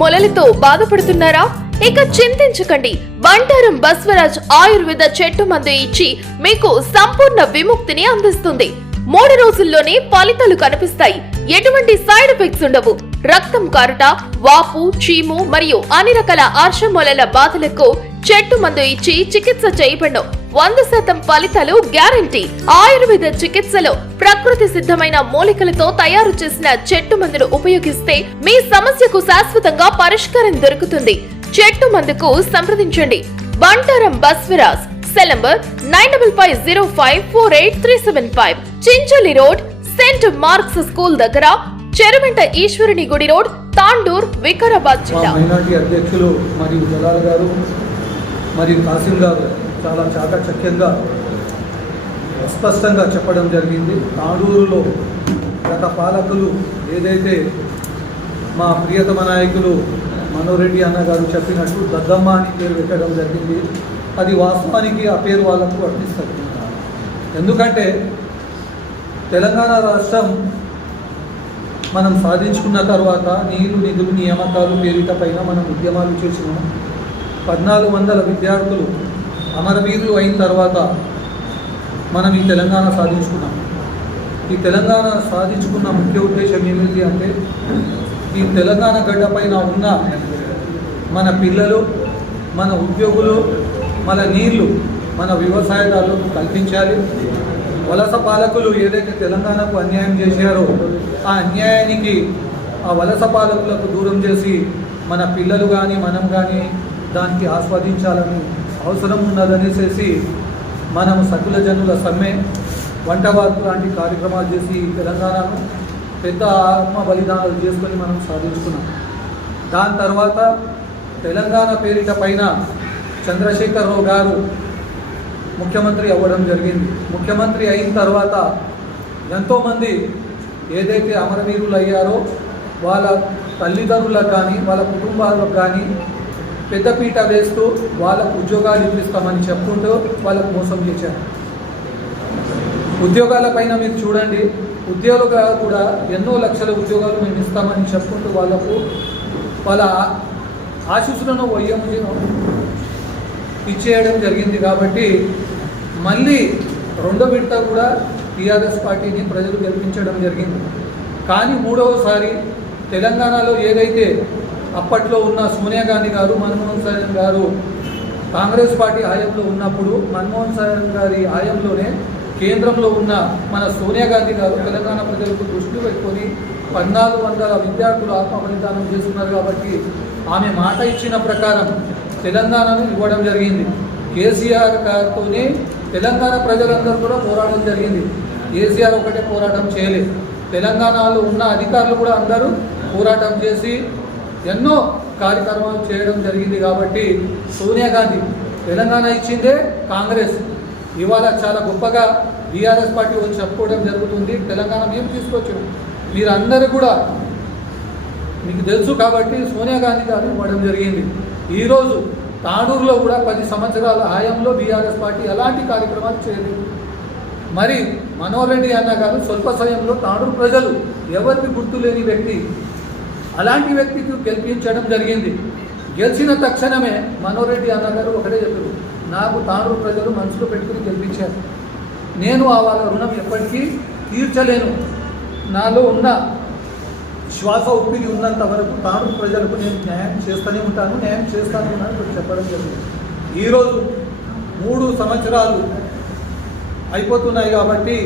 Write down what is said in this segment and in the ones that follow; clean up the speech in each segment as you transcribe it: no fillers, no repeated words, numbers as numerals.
మొలలతో బాధపడుతున్నారా? ఇక చింతించకండి. బంటారం బస్వరాజ్ ఆయుర్వేద చెట్టు మందు ఇచ్చి మీకు సంపూర్ణ విముక్తిని అందిస్తుంది. 3 రోజుల్లోనే ఫలితాలు కనిపిస్తాయి. ఎటువంటి సైడ్ ఎఫెక్ట్స్ ఉండవు. రక్తం కారుట, వాపు, చీము మరియు అన్ని రకాల ఆర్షమొలల బాధలకు చెట్టు మందు ఇచ్చి చికిత్స చేయబడను. 100% ఫలితాలు గ్యారంటీ. ఆయుర్వేద చికిత్సలో ప్రకృతి సిద్ధమైన మూలికలతో తయారు చేసిన చెట్టు మందును ఉపయోగిస్తే మీ సమస్యకు శాశ్వతంగా పరిష్కారం దొరుకుతుంది. చెట్టు మందుకు సంప్రదించండి. Bantaram Baswaraj. Cell number 9505483755. Chincholi road, Saint Mark's school దగ్గర, చెరువెంట ఈశ్వరుని గుడి రోడ్, తాండూర్, వికారాబాద్ జిల్లా. మైనార్టీ అధ్యక్షులు మరియు జలాల్ గారు మరియు కాసిం గారు చాలా చాకచక్యంగా స్పష్టంగా చెప్పడం జరిగింది. తాండూరులో గత పాలకులు ఏదైతే మా ప్రియతమ నాయకులు మనోరెడ్డి అన్న గారు చెప్పినట్టు దద్దమ్మ అని పేరు పెట్టడం జరిగింది. అది వాస్తవానికి ఆ పేరు వాళ్ళకు వర్తిస్తుంది. ఎందుకంటే తెలంగాణ రాష్ట్రం మనం సాధించుకున్న తర్వాత నీళ్లు, నిధులు, నియామకాలు పేరిట పైన మనం ఉద్యమాలు చేసినాం. 1400 విద్యార్థులు అమరవీరులు అయిన తర్వాత మనం ఈ తెలంగాణ సాధించుకున్నాం. ఈ తెలంగాణ సాధించుకున్న ముఖ్య ఉద్దేశం ఏమిటి అంటే ఈ తెలంగాణ గడ్డ పైన ఉన్న మన పిల్లలు, మన ఉద్యోగులు, మన నీళ్లు, మన వ్యవసాయదారులకు కల్పించాలి. వలస పాలకులు ఏదైతే తెలంగాణకు అన్యాయం చేశారో ఆ అన్యాయానికి ఆ వలస పాలకులకు దూరం చేసి మన పిల్లలు కానీ మనం కానీ దానికి ఆస్వాదించాలని అవసరం ఉన్నదనేసి మనం సకుల జనుల సమ్మె, వంటవార్పు లాంటి కార్యక్రమాలు చేసి తెలంగాణను పెద్ద ఆత్మ బలిదానాలు చేసుకొని మనం సాధించుకున్నాం. దాని తర్వాత తెలంగాణ పేరిట పైన చంద్రశేఖరరావు గారు ముఖ్యమంత్రి అవ్వడం జరిగింది. ముఖ్యమంత్రి అయిన తర్వాత ఎంతోమంది ఏదైతే అమరవీరులు అయ్యారో వాళ్ళ తల్లిదండ్రులకు కానీ వాళ్ళ కుటుంబాలకు కానీ పెద్దపీట వేస్తూ వాళ్ళకు ఉద్యోగాలు ఇప్పిస్తామని చెప్పుకుంటూ వాళ్ళకు మోసం చేశారు. ఉద్యోగాలపైన మీరు చూడండి, ఉద్యోగాలు కూడా ఎన్నో లక్షల ఉద్యోగాలు మేము ఇస్తామని చెప్పుకుంటూ వాళ్ళకు వాళ్ళ ఆశీస్సులను వయ్యము ఇచ్చేయడం జరిగింది. కాబట్టి మళ్ళీ 2వ విడత కూడా టీఆర్ఎస్ పార్టీని ప్రజలు గెలిపించడం జరిగింది. కానీ 3వసారి తెలంగాణలో ఏదైతే అప్పట్లో ఉన్న సోనియా గాంధీ గారు, మన్మోహన్ సింగ్ గారు కాంగ్రెస్ పార్టీ హయాంలో ఉన్నప్పుడు మన్మోహన్ సింగ్ గారి హయాంలోనే కేంద్రంలో ఉన్న మన సోనియా గాంధీ గారు తెలంగాణ ప్రజలకు దృష్టి పెట్టుకొని 1400 విద్యార్థులు ఆత్మబలిదానం చేస్తున్నారు. కాబట్టి ఆమె మాట ఇచ్చిన ప్రకారం తెలంగాణను ఇవ్వడం జరిగింది. కేసీఆర్ గారితోనే తెలంగాణ ప్రజలందరూ కూడా పోరాటం జరిగింది. కేసీఆర్ ఒకటే పోరాటం చేయలేదు, తెలంగాణలో ఉన్న అధికారులు కూడా అందరూ పోరాటం చేసి ఎన్నో కార్యక్రమాలు చేయడం జరిగింది. కాబట్టి సోనియా గాంధీ తెలంగాణ ఇచ్చిందే కాంగ్రెస్. ఇవాళ చాలా గొప్పగా బీఆర్ఎస్ పార్టీ వచ్చి చెప్పుకోవడం జరుగుతుంది. తెలంగాణ మేము తీసుకొచ్చాం, మీరందరూ కూడా మీకు తెలుసు కాబట్టి సోనియా గాంధీ గారు ఇవ్వడం జరిగింది. ఈరోజు తాండూరులో కూడా 10 సంవత్సరాల హయాంలో బీఆర్ఎస్ పార్టీ ఎలాంటి కార్యక్రమాలు చేయలేదు. మరి మనోరెడ్డి అన్న గారు స్వల్ప సమయంలో తాండూరు ప్రజలు ఎవరికి గుర్తు లేని వ్యక్తి, అలాంటి వ్యక్తికి గెలిపించడం జరిగింది. గెలిచిన తక్షణమే మనోరెడ్డి అన్న గారు ఒకటే చెప్పారు, నాకు తాండూరు ప్రజలు మనసులో పెట్టుకుని గెలిపించారు, నేను వాళ్ళ రుణం ఎప్పటికీ తీర్చలేను, నాలో ఉన్న శ్వాస ఉప్పిగి ఉన్నంత వరకు తాండూరు ప్రజలకు నేను న్యాయం చేస్తూనే ఉంటాను అని చెప్పడం జరిగింది. ఈరోజు 3 సంవత్సరాలు అయిపోతున్నాయి కాబట్టి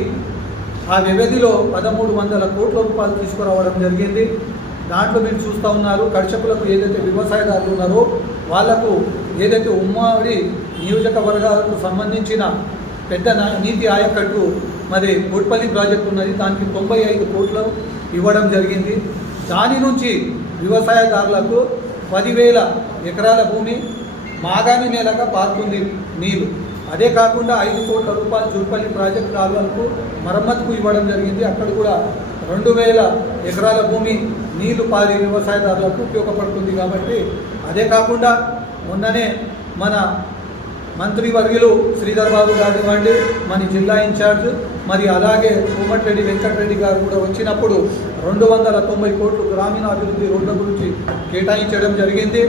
ఆ వ్యవధిలో 1300 కోట్ల రూపాయలు తీసుకురావడం జరిగింది. దాంట్లో మీరు చూస్తూ ఉన్నారు, కర్షకులకు ఏదైతే వ్యవసాయదారులు ఉన్నారో వాళ్లకు ఏదైతే ఉమ్మడి నియోజకవర్గాలకు సంబంధించిన పెద్ద నీతి ఆయకట్టు మరి కోట్పల్లి ప్రాజెక్టు ఉన్నది, దానికి 95 కోట్లు ఇవ్వడం జరిగింది. దాని నుంచి వ్యవసాయదారులకు 10,000 ఎకరాల భూమి మాగాని నేలగా పారుతుంది నీరు. అదే కాకుండా 5 కోట్ల రూపాయలు జూపల్లి ప్రాజెక్టు కాలువలకు మరమ్మతుకు ఇవ్వడం జరిగింది. అక్కడ కూడా 2,000 ఎకరాల భూమి నీళ్లు పారి వ్యవసాయదారులకు ఉపయోగపడుతుంది. కాబట్టి అదే కాకుండా మొన్ననే మన మంత్రివర్యులు శ్రీధర్ బాబు కానివ్వండి, మన జిల్లా ఇన్ఛార్జ్, మరి అలాగే కోమటిరెడ్డి వెంకటరెడ్డి గారు కూడా వచ్చినప్పుడు 290 కోట్లు గ్రామీణ అభివృద్ధి రోడ్ల గురించి కేటాయించడం జరిగింది.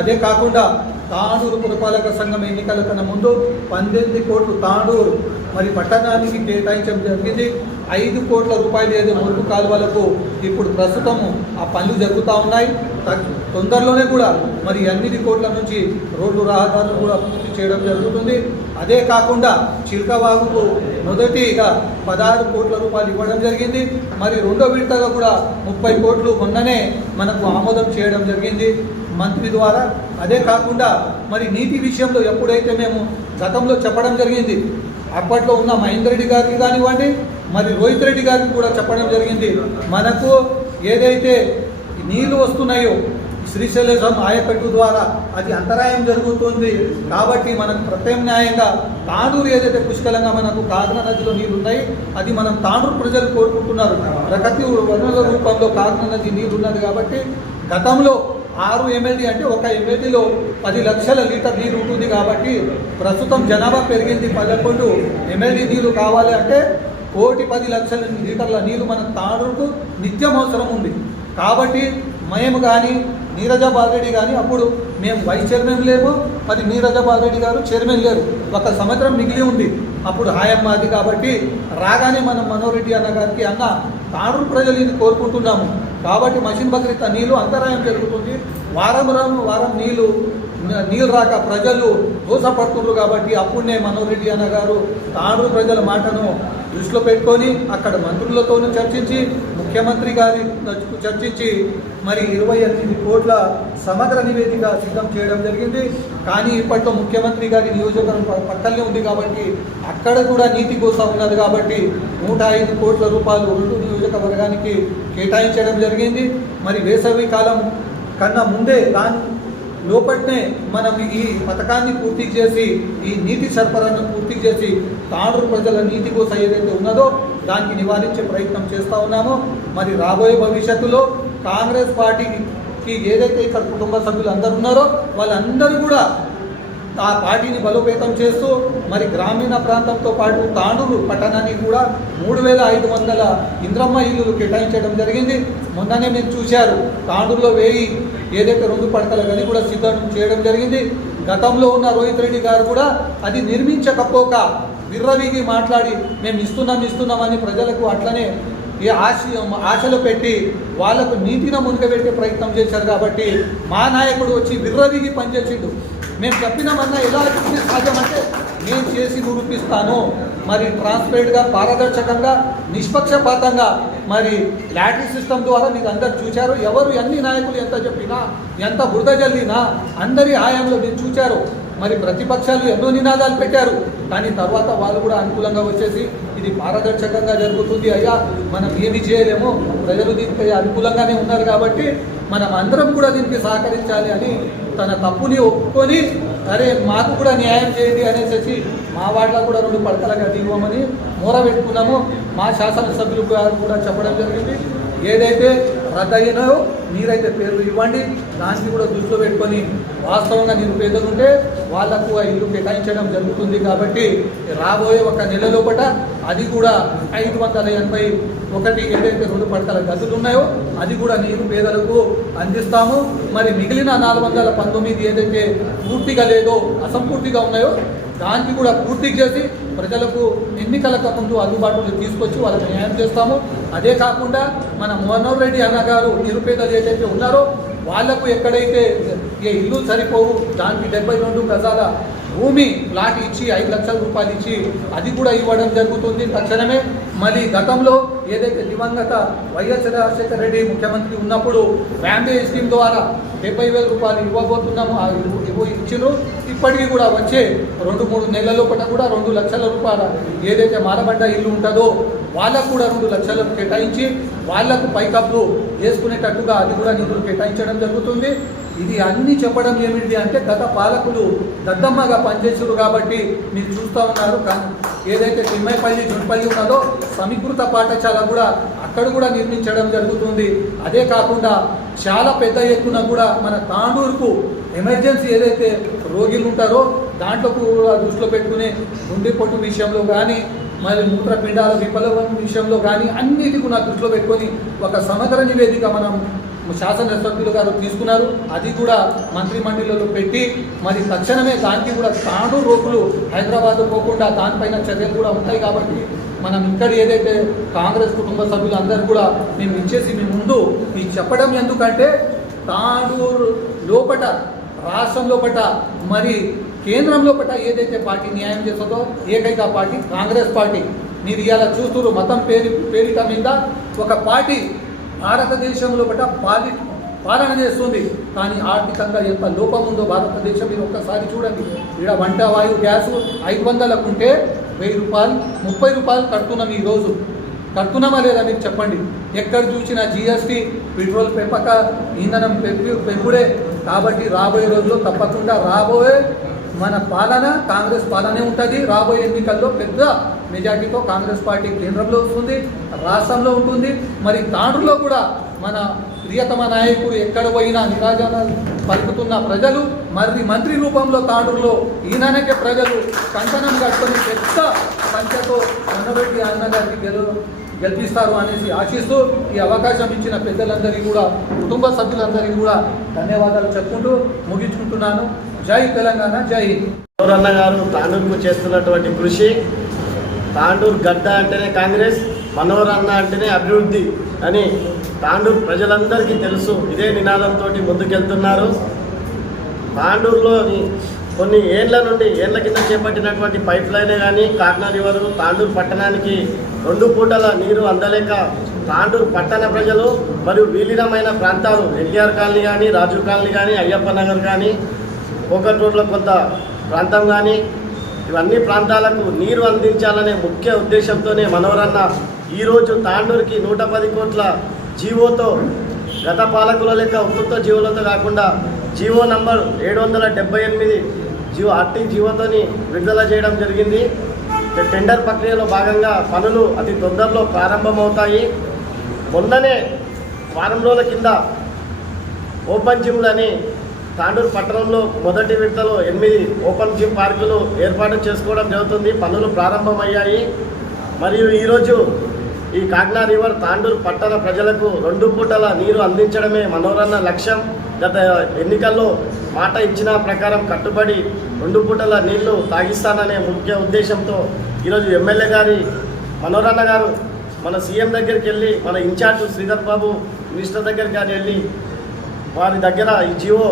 అదే కాకుండా తాండూరు పురపాలక సంఘం ఎన్నికల కన్నా ముందు 18 కోట్లు తాండూరు మరి పట్టణానికి కేటాయించడం జరిగింది. 5 కోట్ల రూపాయలు ఏదో మురుగు కాలువలకు ఇప్పుడు ప్రస్తుతము ఆ పనులు జరుగుతూ ఉన్నాయి. తొందరలోనే కూడా మరి 8 కోట్ల నుంచి రోడ్లు రహదారులు కూడా పూర్తి చేయడం జరుగుతుంది. అదే కాకుండా చిల్కవాగుకు మొదటిగా 16 కోట్ల రూపాయలు ఇవ్వడం జరిగింది. మరి రెండో విడతగా కూడా 30 కోట్లు మొన్ననే మనకు ఆమోదం చేయడం జరిగింది మంత్రి ద్వారా. అదే కాకుండా మరి నీటి విషయంలో ఎప్పుడైతే మేము గతంలో చెప్పడం జరిగింది, అప్పట్లో ఉన్న మహేందర్ రెడ్డి గారికి కానివ్వండి, మరి రోహిత్ రెడ్డి గారికి కూడా చెప్పడం జరిగింది, మనకు ఏదైతే నీళ్లు వస్తున్నాయో శ్రీశైలం ఆయకట్టు ద్వారా అది అంతరాయం జరుగుతుంది కాబట్టి మనకు ప్రత్యామ్నాయంగా తాండూరు ఏదైతే పుష్కలంగా మనకు కాకినాడ నదిలో నీళ్లు ఉన్నాయి, అది మనం తాండూరు ప్రజలు కోరుకుంటున్నారు. ప్రకృతి వనరుల రూపంలో కాకినాడ నది నీళ్లు ఉన్నది కాబట్టి గతంలో 6 MLD అంటే ఒక MLDలో 10 లక్షల లీటర్ నీరు ఉంటుంది కాబట్టి ప్రస్తుతం జనాభా పెరిగింది, 11 MLD నీళ్లు కావాలి అంటే 1,10,00,000 లీటర్ల నీళ్లు మన తాండూరుకు నిత్యం అవసరం ఉంది. కాబట్టి మేము కానీ నీరజ బాలరెడ్డి కానీ అప్పుడు మేము వైస్ చైర్మన్ లేము, మరి నీరజ బాలరెడ్డి గారు చైర్మన్ లేరు, 1 సంవత్సరం మిగిలి ఉంది అప్పుడు హాయమ్మ అది. కాబట్టి రాగానే మనం మనోరెడ్డి అన్న గారికి అన్న తాండూరు ప్రజలు ఇది కోరుకుంటున్నాము కాబట్టి మషిన్ బక్రీత నీళ్ళు అంతరాయం జరుగుతుంది, వారం నీళ్ళు రాక ప్రజలు దోసపడుతున్నారు కాబట్టి అప్పుడే మనోరెడ్డి అన్న గారు తాండూరు ప్రజల మాటను దృష్టిలో పెట్టుకొని అక్కడ మంత్రులతోనూ చర్చించి ముఖ్యమంత్రి గారి చర్చించి మరి 28 కోట్ల సమగ్ర నివేదిక సిద్ధం చేయడం జరిగింది. కానీ ఇప్పట్లో ముఖ్యమంత్రి గారి నియోజకవర్గం పక్కనే ఉంది కాబట్టి అక్కడ కూడా నీటి కోసం ఉన్నది కాబట్టి 105 కోట్ల రూపాయలు 2 నియోజకవర్గానికి కేటాయించడం జరిగింది. మరి వేసవి కాలం కన్నా ముందే దాని లోపట్నే మనం ఈ పథకాన్ని పూర్తి చేసి ఈ నీటి సరఫరాను పూర్తి చేసి తాండూరు ప్రజల నీటి కోసం ఏదైతే ఉన్నదో దానికి నివారించే ప్రయత్నం చేస్తూ ఉన్నామో. మరి రాబోయే భవిష్యత్తులో కాంగ్రెస్ పార్టీకి ఏదైతే ఇక్కడ కుటుంబ సభ్యులు అందరూ ఉన్నారో వాళ్ళందరూ కూడా ఆ పార్టీని బలోపేతం చేస్తూ మరి గ్రామీణ ప్రాంతంతో పాటు తాండూరు పట్టణానికి కూడా 3,500 ఇంద్రమ్మ ఇల్లులు కేటాయించడం జరిగింది. మొన్ననే మీరు చూశారు తాండూరులో 1000 ఏదైతే 2 పడకల గది కూడా సిద్ధం చేయడం జరిగింది. గతంలో ఉన్న రోహిత్ రెడ్డి గారు కూడా అది నిర్మించకపోక విర్రవీగి మాట్లాడి మేము ఇస్తున్నామని ప్రజలకు అట్లనే ఈ ఆశలు పెట్టి వాళ్ళకు నీటిని మునిగబెట్టే ప్రయత్నం చేశారు. కాబట్టి మా నాయకుడు వచ్చి విర్రవీగి పనిచేసిండు. మేము చెప్పినామన్నా ఎలా సాధ్యమంటే నేను చేసి నిరూపిస్తాను, మరి ట్రాన్స్పరెంట్గా పారదర్శకంగా నిష్పక్షపాతంగా మరి లాటరీ సిస్టమ్ ద్వారా మీరు అందరు చూశారు. ఎవరు ఎన్ని నాయకులు ఎంత చెప్పినా ఎంత బురద జల్లినా అందరి ఆయంలో మీరు చూశారు. మరి ప్రతిపక్షాలు ఎన్నో నినాదాలు పెట్టారు కానీ తర్వాత వాళ్ళు కూడా అనుకూలంగా వచ్చేసి ఇది పారదర్శకంగా జరుగుతుంది అయ్యా, మనం ఏమి చేయలేము, ప్రజలు దీనికి అనుకూలంగానే ఉన్నారు కాబట్టి మనం అందరం కూడా దీనికి సహకరించాలి అని తన తప్పుని ఒప్పుకొని అరే మాకు కూడా న్యాయం చేయండి అనేసి మా వాటిలో కూడా 2 పడకల గది ఇవ్వమని మూర పెట్టుకున్నాము. మా శాసనసభ్యులు గారు కూడా చెప్పడం జరిగింది, ఏదైతే రద్దయినాయో మీరైతే పేర్లు ఇవ్వండి, దానికి కూడా దృష్టిలో పెట్టుకొని వాస్తవంగా నిరుపేదలు ఉంటే వాళ్లకు ఆ ఇల్లు కేటాయించడం జరుగుతుంది. కాబట్టి రాబోయే 1 నెల లోపల అది కూడా 581 ఏదైతే 2 పడకల గదులు ఉన్నాయో అది కూడా నిరుపేదలకు అందిస్తాము. మరి మిగిలిన 419 ఏదైతే పూర్తిగా లేదో అసంపూర్తిగా ఉన్నాయో దానికి కూడా పూర్తి చేసి ప్రజలకు ఎన్నికలకు ముందు అందుబాటులో తీసుకొచ్చి వాళ్ళకి న్యాయం చేస్తాము. అదే కాకుండా మన మనోహర్ రెడ్డి అన్న గారు నిరుపేదలు ఏదైతే ఉన్నారో వాళ్లకు ఎక్కడైతే ఏ ఇల్లు సరిపోవు దానికి 72 గజాల భూమి ప్లాట్ ఇచ్చి 5 లక్షల రూపాయలు ఇచ్చి అది కూడా ఇవ్వడం జరుగుతుంది తక్షణమే. మరి గతంలో ఏదైతే దివంగత వైఎస్ రాజశేఖర రెడ్డి ముఖ్యమంత్రి ఉన్నప్పుడు ఫ్యామిలీ స్కీమ్ ద్వారా 70,000 రూపాయలు ఇవ్వబోతున్నాము, ఇచ్చిను. ఇప్పటికీ కూడా వచ్చే 2-3 నెలల లోపల కూడా 2 లక్షల రూపాయల ఏదైతే మారబడ్డ ఇల్లు ఉంటుందో వాళ్ళకు కూడా 2 లక్షలకు కేటాయించి వాళ్లకు పైకప్పు వేసుకునేటట్టుగా అది కూడా నిధులు కేటాయించడం జరుగుతుంది. ఇది అన్ని చెప్పడం ఏమిటి అంటే గత పాలకులు దద్దమ్మగా పనిచేసారు కాబట్టి మీరు చూస్తూ ఉన్నారు. ఏదైతే తిమ్మైపల్లి జున్పల్లి ఉన్నదో సమీకృత పాఠశాల కూడా అక్కడ కూడా నిర్మించడం జరుగుతుంది. అదే కాకుండా చాలా పెద్ద ఎత్తున కూడా మన తాండూరుకు ఎమర్జెన్సీ ఏదైతే రోగులు ఉంటారో దాంట్లో కూడా దృష్టిలో పెట్టుకుని గుండెపోటు విషయంలో కానీ మరి మూత్రపిండాల విఫలం విషయంలో కానీ అన్నిటి కూడా దృష్టిలో పెట్టుకొని ఒక సమగ్ర నివేదిక మనం శాసనసభ్యులు గారు తీసుకున్నారు. అది కూడా మంత్రి మండలిలో పెట్టి మరి తక్షణమే దానికి కూడా తాండూరు రోగులు హైదరాబాద్ పోకుండా దానిపైన చర్యలు కూడా ఉంటాయి. కాబట్టి మనం ఇక్కడ ఏదైతే కాంగ్రెస్ కుటుంబ సభ్యులు అందరూ కూడా మేము ఇచ్చేసి మీ ముందు ఈ చెప్పడం ఎందుకంటే తాండూరు లోపట రాష్ట్రం లోపట మరి కేంద్రం లోపట ఏదైతే పార్టీ న్యాయం చేస్తుందో ఏకైక పార్టీ కాంగ్రెస్ పార్టీ. మీరు ఇవాళ చూస్తున్నారు మతం పేరిట మీద ఒక పార్టీ భారతదేశంలో పాలన చేస్తుంది. కానీ ఆర్థికంగా ఎంత లోపం ఉందో భారతదేశం మీరు ఒక్కసారి చూడండి. ఇక్కడ వంట వాయు గ్యాస్ 500లకు ఉంటే 1000 రూపాయలు 30 రూపాయలు కడుతున్నాం. ఈరోజు కడుతున్నామా లేదా మీరు చెప్పండి. ఎక్కడ చూసినా జిఎస్టీ పెట్రోల్ పెంపక ఇంధనం పెంపుడే. కాబట్టి రాబోయే రోజుల్లో తప్పకుండా రాబోయే మన పాలన కాంగ్రెస్ పాలనే ఉంటుంది. రాబోయే ఎన్నికల్లో పెద్ద మెజార్టీతో కాంగ్రెస్ పార్టీ కేంద్రంలో వస్తుంది, రాష్ట్రంలో ఉంటుంది. మరి తాండూరులో కూడా మన ప్రియతమ నాయకుడు ఎక్కడ పోయినా నిరాజన పలుకుతున్న ప్రజలు మరి మంత్రి రూపంలో తాండూరులో ఈయనకే ప్రజలు కంకణం కట్టుకొని పెద్ద సంఖ్యతో మన్నరెడ్డి అన్నగారికి గెలిపిస్తారు అనేసి ఆశిస్తూ ఈ అవకాశం ఇచ్చిన పెద్దలందరికీ కూడా కుటుంబ సభ్యులందరికీ కూడా ధన్యవాదాలు చెప్పుకుంటూ ముగించుకుంటున్నాను. జై తెలంగాణ, జై హింద్. మనోహర్ గారు తాండూరుకు చేస్తున్నటువంటి కృషి, తాండూరు గడ్డ అంటేనే కాంగ్రెస్, మనోహర్ అన్న అంటేనే అభివృద్ధి అని తాండూరు ప్రజలందరికీ తెలుసు. ఇదే నినాదంతో ముందుకెళ్తున్నారు. తాండూరులోని కొన్ని ఏళ్ల కింద చేపట్టినటువంటి పైప్ లైనే కానీ కాకినాడ రివర్ తాండూరు పట్టణానికి 2 పూటల నీరు అందలేక తాండూరు పట్టణ ప్రజలు మరియు విలీనమైన ప్రాంతాలు ఎన్టీఆర్ కాలనీ కానీ, రాజీవ్ కాలనీ కానీ, అయ్యప్ప నగర్ కానీ, కోకట్ రోడ్లో కొంత ప్రాంతం కానీ ఇవన్నీ ప్రాంతాలకు నీరు అందించాలనే ముఖ్య ఉద్దేశంతోనే మనోహర్ అన్న ఈరోజు తాండూరుకి 110 కోట్ల జీవోతో, గత పాలకుల లెక్క ఉత్తుత్త జీవోలతో కాకుండా జీవో నంబర్ 778 జీవో ఆర్టీ జీవోతోని విడుదల చేయడం జరిగింది. టెండర్ ప్రక్రియలో భాగంగా పనులు అతి తొందరలో ప్రారంభమవుతాయి. మొన్ననే వారం రోజుల కింద ఓపెన్ జిమ్లని తాండూరు పట్టణంలో మొదటి విడతలో 8 ఓపెన్ జిమ్ పార్కులు ఏర్పాటు చేసుకోవడం జరుగుతుంది. పనులు ప్రారంభమయ్యాయి. మరియు ఈరోజు ఈ కాకినాడ రివర్ తాండూరు పట్టణ ప్రజలకు 2 పూటల నీరు అందించడమే మనోహర్ అన్న లక్ష్యం. గత ఎన్నికల్లో మాట ఇచ్చిన ప్రకారం కట్టుబడి 2 పూటల నీళ్లు తాగిస్తాననే ముఖ్య ఉద్దేశంతో ఈరోజు ఎమ్మెల్యే గారి మనోహర్ అన్న గారు మన సీఎం దగ్గరికి వెళ్ళి, మన ఇన్ఛార్జ్ శ్రీధర్ బాబు మినిస్టర్ దగ్గరికి కానీ వెళ్ళి వారి దగ్గర ఈ జీవో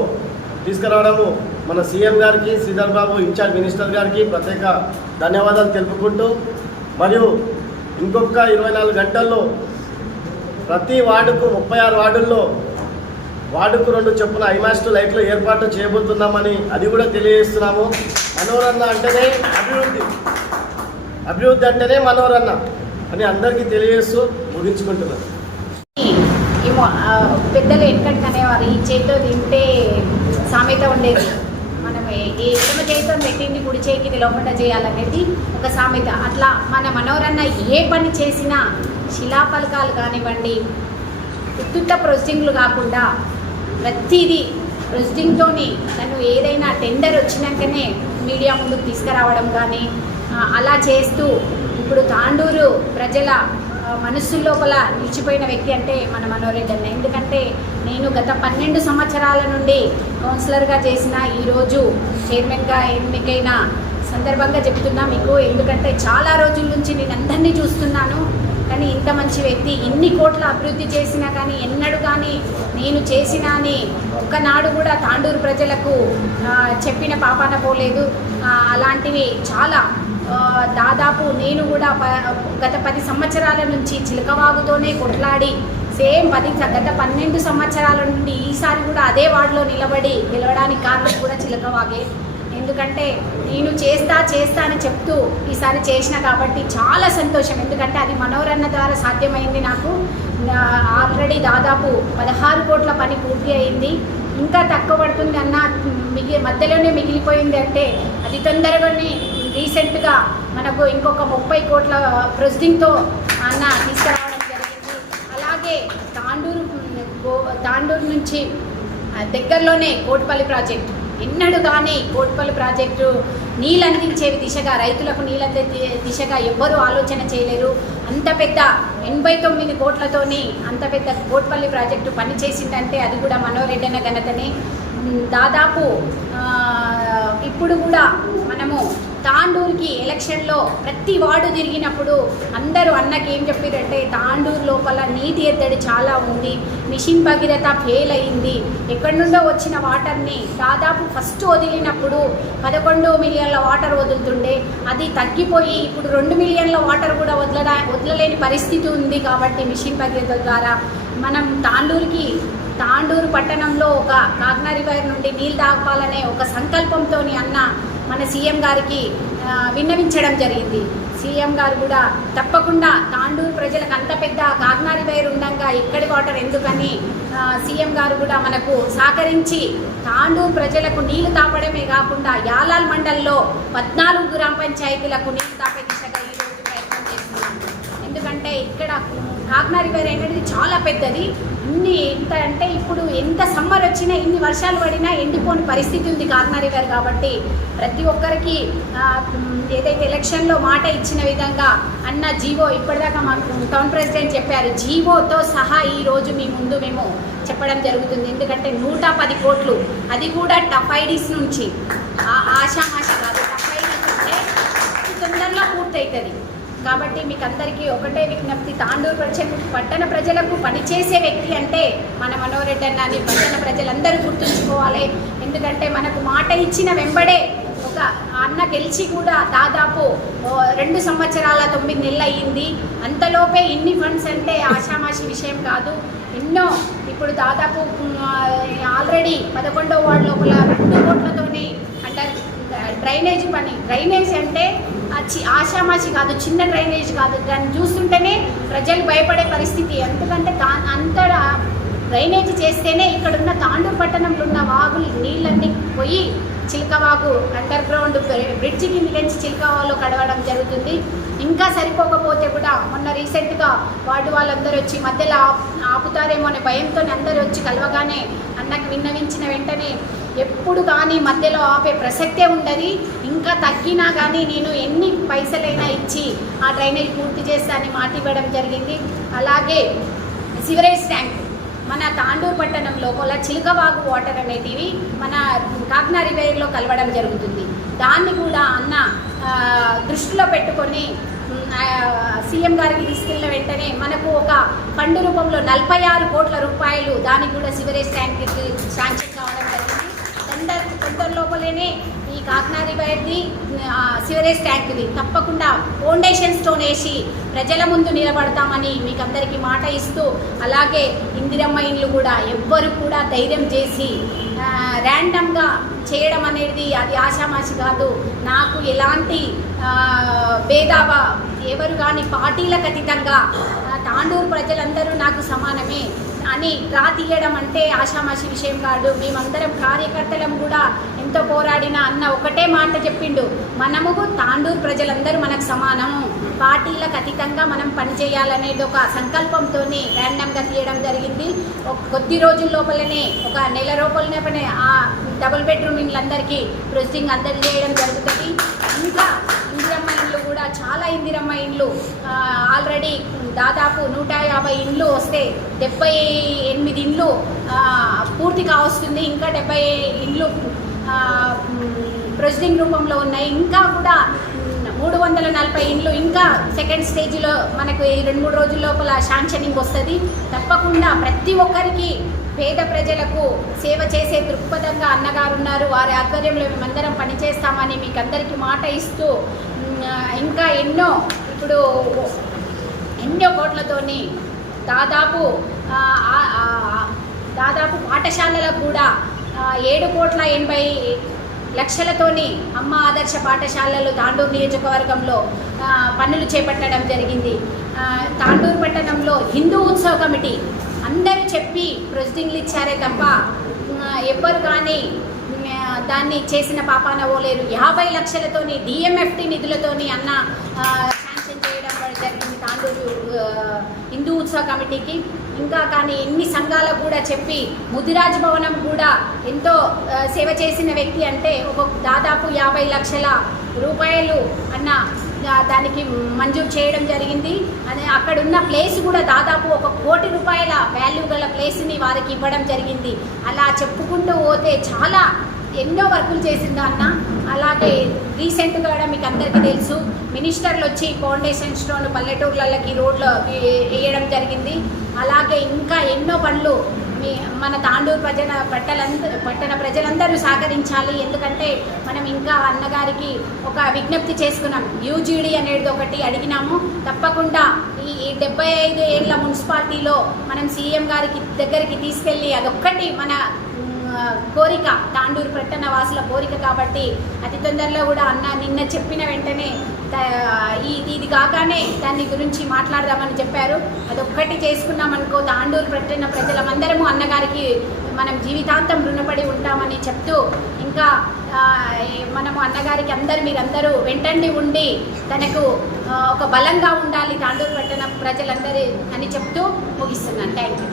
తీసుకురావడము మన సీఎం గారికి, శ్రీధర్ బాబు ఇన్ఛార్జ్ మినిస్టర్ గారికి ప్రత్యేక ధన్యవాదాలు తెలుపుకుంటూ, మరియు ఇంకొక 24 గంటల్లో ప్రతి వార్డుకు 36 వార్డుల్లో వార్డుకు 2 చొప్పున ఐమాస్ట్ లైట్లు ఏర్పాటు చేయబోతున్నామని అది కూడా తెలియజేస్తున్నాము. మనోహర్ అన్న అంటేనే అభివృద్ధి అంటేనే మనోహర్ అన్న అని అందరికీ తెలియజేస్తూ ముగించుకుంటున్నాను. పెద్దలు వెనకటి అనేవారు ఈ చేతితో తింటే సామెత ఉండేది. మనం ఎడమ చేతితో పెట్టింది కుడి చేయికి తెలియకుండా చేయాలనేది ఒక సామెత. అట్లా మన మనోహర్ అన్న ఏ పని చేసినా శిలాఫలకాలు కానివ్వండి, ఉత్తుత్త ప్రొసీడింగ్లు కాకుండా ప్రతిదీ ప్రొసీడింగ్తోని తను ఏదైనా టెండర్ వచ్చినాకనే మీడియా ముందుకు తీసుకురావడం కానీ అలా చేస్తూ ఇప్పుడు తాండూరు ప్రజల మనస్సు లోపల నిలిచిపోయిన వ్యక్తి అంటే మన మనోహర్ రెడ్డి అన్న. ఎందుకంటే నేను గత 12 సంవత్సరాల నుండి కౌన్సిలర్గా చేసిన, ఈరోజు చైర్మన్గా ఎన్నికైన సందర్భంగా చెప్తున్నా మీకు. ఎందుకంటే చాలా రోజుల నుంచి నేను అందరినీ చూస్తున్నాను. కానీ ఇంత మంచి వ్యక్తి ఇన్ని కోట్ల అభివృద్ధి చేసినా కానీ ఎన్నడూ కానీ నేను చేసినా అని ఒకనాడు కూడా తాండూరు ప్రజలకు చెప్పిన పాపాన పోలేదు. అలాంటివి చాలా దాదాపు నేను కూడా గత 10 సంవత్సరాల నుంచి చిలకవాగుతోనే కొట్లాడి గత 12 సంవత్సరాల నుండి ఈసారి కూడా అదే వార్డులో నిలబడి గెలవడానికి కారణం కూడా చిలకవాగే. ఎందుకంటే నేను చేస్తా అని చెప్తూ ఈసారి చేసిన కాబట్టి చాలా సంతోషం. ఎందుకంటే అది మనోహర్ అన్న ద్వారా సాధ్యమైంది. నాకు ఆల్రెడీ దాదాపు 16 కోట్ల పని పూర్తి అయింది. ఇంకా తక్కువ పడుతుంది అన్న మధ్యలోనే మిగిలిపోయింది అంటే అది తొందరగానే రీసెంట్గా మనకు ఇంకొక 30 కోట్ల ప్రొసీడింగ్తో అన్న తీసుకురావడం జరిగింది. అలాగే తాండూరు నుంచి దగ్గరలోనే కోటిపల్లి ప్రాజెక్ట్ ఎన్నడూ కానీ కోట్పల్లి ప్రాజెక్టు నీళ్ళు అందించే దిశగా, రైతులకు నీళ్ళు అందించే దిశగా ఎవ్వరూ ఆలోచన చేయలేరు. అంత పెద్ద 89 కోట్లతోని అంత పెద్ద కోట్పల్లి ప్రాజెక్టు పనిచేసిందంటే అది కూడా మనోరెడ్డి అన్న ఘనతనే. దాదాపు ఇప్పుడు కూడా మనము తాండూరుకి ఎలక్షన్లో ప్రతి వార్డు తిరిగినప్పుడు అందరూ అన్నకి ఏం చెప్పారంటే తాండూరు లోపల నీటి ఎద్దడి చాలా ఉంది, మిషన్ భగీరథ ఫెయిల్ అయింది, ఎక్కడి నుండో వచ్చిన వాటర్ని దాదాపు ఫస్ట్ వదిలినప్పుడు 11 మిలియన్ల వాటర్ వదులుతుండే, అది తగ్గిపోయి ఇప్పుడు 2 మిలియన్ల వాటర్ కూడా వదలలేని పరిస్థితి ఉంది. కాబట్టి మిషన్ భగీరథ ద్వారా మనం తాండూరు పట్టణంలో ఒక కాగ్నా రివర్ నుండి నీళ్ళు తాగాలనే ఒక సంకల్పంతో అన్న మన సీఎం గారికి విన్నవించడం జరిగింది. సీఎం గారు కూడా తప్పకుండా తాండూరు ప్రజలకు అంత పెద్ద కాగ్నా రివర్ ఉండగా ఇక్కడి వాటర్ ఎందుకని సీఎం గారు కూడా మనకు సహకరించి తాండూరు ప్రజలకు నీళ్లు తాపడమే కాకుండా యాలాల్ మండల్లో 14 గ్రామ పంచాయతీలకు నీళ్లు తాపే దిశగా ఈరోజు ప్రయత్నం చేస్తున్నాం. ఎందుకంటే ఇక్కడ కాగ్నా రివర్ అనేది చాలా పెద్దది. ఎంత అంటే ఇప్పుడు ఎంత సమ్మర్ వచ్చినా ఇన్ని వర్షాలు పడినా ఎండిపోని పరిస్థితి ఉంది కాగ్నా రివర్. కాబట్టి ప్రతి ఒక్కరికి ఏదైతే ఎలక్షన్లో మాట ఇచ్చిన విధంగా అన్న జీవో ఇప్పటిదాకా మాకు టౌన్ ప్రెసిడెంట్ చెప్పారు, జీవోతో సహా ఈరోజు మీ ముందు మేము చెప్పడం జరుగుతుంది. ఎందుకంటే 110 కోట్లు, అది కూడా టఫైడిస్ నుంచి, ఆషామాష కాదు, టఫైడిస్ అంటే తొందరలో పూర్తవుతుంది. కాబట్టి మీకు అందరికీ ఒకటే విజ్ఞప్తి, తాండూరు పట్టణ ప్రజలకు పనిచేసే వ్యక్తి అంటే మన మనోరెడ్డి అన్న అని పట్టణ ప్రజలందరూ గుర్తుంచుకోవాలి. ఎందుకంటే మనకు మాట ఇచ్చిన వెంబడే ఒక అన్న గెలిచి కూడా దాదాపు 2 సంవత్సరాల 9 నెలలు అయ్యింది. అంతలోపే ఇన్ని ఫండ్స్ అంటే ఆషామాషి విషయం కాదు. ఎన్నో ఇప్పుడు దాదాపు ఆల్రెడీ 11వ వార్డు లోపల 2 కోట్లతోని అంటే డ్రైనేజ్ అంటే ఆషామాషి కాదు, చిన్న డ్రైనేజ్ కాదు. దాన్ని చూస్తుంటేనే ప్రజలు భయపడే పరిస్థితి. ఎందుకంటే అంత డ్రైనేజ్ చేస్తేనే ఇక్కడున్న తాండూరు పట్టణంలో ఉన్న వాగులు నీళ్ళన్నీ పోయి చిలకవాగు అండర్ గ్రౌండ్ బ్రిడ్జి కిందకి చిలకవాగులో కడవడం జరుగుతుంది. ఇంకా సరిపోకపోతే కూడా మొన్న రీసెంట్గా వార్డు వాళ్ళందరూ వచ్చి మధ్యలో ఆపుతారేమో అనే భయంతో అందరూ వచ్చి కలవగానే అన్నకు విన్నవించిన వెంటనే ఎప్పుడు కానీ మధ్యలో ఆపే ప్రసక్తే ఉండదు. ఇంకా తగ్గినా కానీ నేను ఎన్ని పైసలైనా ఇచ్చి ఆ డ్రైనేజ్ పూర్తి చేస్తానని మాట ఇవ్వడం జరిగింది. అలాగే సివరేజ్ ట్యాంక్ మన తాండూరు పట్టణం లోపల చిలకవాగు వాటర్ అనేటివి మన కాగ్నా రివర్లో కలవడం జరుగుతుంది. దాన్ని కూడా అన్న దృష్టిలో పెట్టుకొని సీఎం గారికి తీసుకెళ్ళిన వెంటనే మనకు ఒక ఫండ్ రూపంలో 46 కోట్ల రూపాయలు దానికి కూడా సివరేజ్ ట్యాంక్కి శాంక్షన్ కావడం జరిగింది. తొందర లోపలనే ఈ కాగ్నా రివర్ది సివరేజ్ ట్యాంక్ది తప్పకుండా ఫౌండేషన్ స్టోన్ వేసి ప్రజల ముందు నిలబడతామని మీకు అందరికీ మాట ఇస్తూ, అలాగే ఇందిరమ్మ ఇండ్లు కూడా ఎవ్వరు కూడా ధైర్యం చేసి ర్యాండమ్గా చేయడం అనేది అది ఆషామాషి కాదు. నాకు ఎలాంటి భేదాభా ఎవరు కానీ పార్టీలకు అతీతంగా తాండూరు ప్రజలందరూ నాకు సమానమే అని రా తీయడం అంటే ఆషామాషి విషయం కాదు. మేమందరం కార్యకర్తలం కూడా ఎంతో పోరాడిన అన్న ఒకటే మాట చెప్పిండు, మనము తాండూరు ప్రజలందరూ మనకు సమానము, పార్టీలకు అతీతంగా మనం పనిచేయాలనేది ఒక సంకల్పంతో ర్యాండమ్గా తీయడం జరిగింది. కొద్ది రోజుల లోపలనే ఒక నెల లోపలనే ఆ డబుల్ బెడ్రూమ్ ఇండ్లందరికీ ప్రొసీడింగ్ అందజేయడం జరుగుతుంది. ఇంకా ఇందిరమ్మ ఇండ్లు కూడా చాలా ఇందిరమ్మ ఇండ్లు ఆల్రెడీ దాదాపు 150 ఇండ్లు వస్తే 78 ఇండ్లు పూర్తి కావస్తుంది. ఇంకా 70 ఇండ్లు ప్రొసీడింగ్ రూపంలో ఉన్నాయి. ఇంకా కూడా 340 ఇండ్లు ఇంకా సెకండ్ స్టేజ్లో మనకు 2-3 రోజుల లోపల శాంక్షనింగ్ వస్తుంది. తప్పకుండా ప్రతి ఒక్కరికి పేద ప్రజలకు సేవ చేసే దృక్పథంగా అన్నగారు ఉన్నారు. వారి ఆధ్వర్యంలో మేమందరం పనిచేస్తామని మీకు అందరికీ మాట ఇస్తూ, ఇంకా ఎన్నో కోట్లతోని దాదాపు పాఠశాలలకు కూడా 7,80,00,000తోని అమ్మ ఆదర్శ పాఠశాలలు తాండూరు నియోజకవర్గంలో పనులు చేపట్టడం జరిగింది. తాండూరు పట్టణంలో హిందూ ఉత్సవ కమిటీ అందరూ చెప్పి ప్రొసీడింగ్లు ఇచ్చారే తప్ప ఎవ్వరు కానీ దాన్ని చేసిన పాపాన పోలేరు. 50 లక్షలతోని DMFT నిధులతోని అన్న శాంక్షన్ చేయడం జరిగింది. తాండూరు హిందూ ఉత్సవ కమిటీకి, ఇంకా కానీ ఎన్ని సంఘాలకు కూడా చెప్పి ముదిరాజ్ భవనం కూడా ఎంతో సేవ చేసిన వ్యక్తి, అంటే ఒక దాదాపు 50 లక్షల రూపాయలు అన్న దానికి మంజూరు చేయడం జరిగింది. అదే అక్కడ ఉన్న ప్లేస్ కూడా దాదాపు 1 కోటి రూపాయల వాల్యూ గల ప్లేస్ని వారికి ఇవ్వడం జరిగింది. అలా చెప్పుకుంటూ పోతే చాలా ఎన్నో వర్కులు చేసింది అన్న. అలాగే రీసెంట్గా కూడా మీకు అందరికీ తెలుసు, మినిస్టర్లు వచ్చి ఫౌండేషన్ స్టోన్ పల్లెటూర్లకి రోడ్లు వేయడం జరిగింది. అలాగే ఇంకా ఎన్నో పనులు మన తాండూరు పట్టణ ప్రజలందరూ సహకరించాలి. ఎందుకంటే మనం ఇంకా అన్నగారికి ఒక విజ్ఞప్తి చేసుకున్నాం, యూజీడీ అనేది ఒకటి అడిగినాము. తప్పకుండా ఈ 75 ఏళ్ళ మున్సిపాలిటీలో మనం సీఎం గారికి దగ్గరికి తీసుకెళ్ళి అదొక్కటి మన కోరిక, తాండూరు పట్టణ వాసుల కోరిక. కాబట్టి అతి తొందరలో కూడా అన్న నిన్న చెప్పిన వెంటనే ఇది కాగానే దాని గురించి మాట్లాడదామని చెప్పారు. అదొక్కటి చేసుకున్నామనుకో తాండూరు పట్టణ ప్రజలమందరము అన్నగారికి మనం జీవితాంతం రుణపడి ఉంటామని చెప్తూ, ఇంకా మనము అన్నగారికి మీరందరూ వెంటండి ఉండి తనకు ఒక బలంగా ఉండాలి తాండూరు పట్టణ ప్రజలందరూ అని చెప్తూ ముగిస్తున్నాను. Thank you.